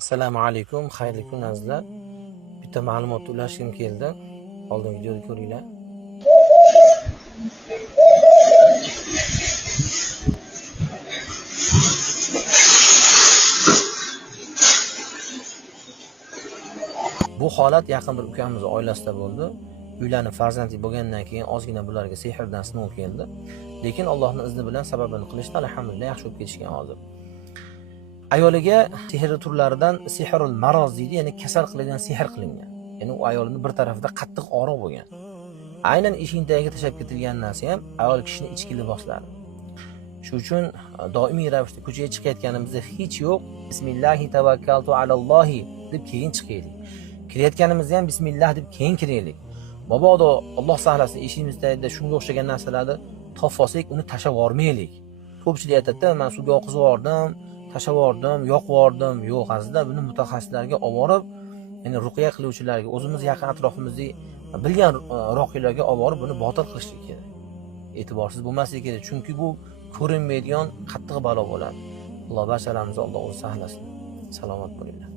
Assalomu alaykum, xayrli kun azizlar. Bitta ma'lumot ulashim keldi. Oldin videoni ko'ringlar. Bu holat yaqin bir ukamiz oilasida bo'ldi. Uylanib farzandli bo'lgandan keyin ozgina bularga sehrdan sinov keldi. Lekin Allohning izni bilan sababini qilishdi, alhamdulillah yaxshi o'tib ketishgan hozir. Ayoliga sehr turlaridan sehrul maroz deydi, ya'ni kasal qiladigan sehr qilingan. Ya'ni u ayolning bir tarafida qattiq og'riq bo'lgan. Aynan eshikning tagiga tashlab ketilgan narsa ham ayol kishini ichki liboslari. Shu uchun doimiy ravishda ko'chaga chiqayotganimizda hech yo'q bismillahi tavakkaltu alallohi deb keyin chiqaylik. Kirayotganimizda ham bismillah deb keyin kiraylik. Mabodo Alloh saqlasin eshigimizda shunga o'xshagan narsalarni topib uni tashlab yubormaylik. Ko'pchilik aytadi, men suvga oqizib yubordim, tashlab yubordim, yoqib yubordim. Yo'q, azizlar, buni mutaxassislarga olib borib, ya'ni ruqya qiluvchilarga, o'zimiz yaqin atrofimizda bilgan roqiylarga olib borib buni botil qilishlik kerak. E'tiborsiz bo'lmasligi kerak, chunki bu ko'rinmaydigan qattiq balo bo'ladi. Alloh barchalarimizni Alloh o'zi saqlasin. Salomat bo'linglar.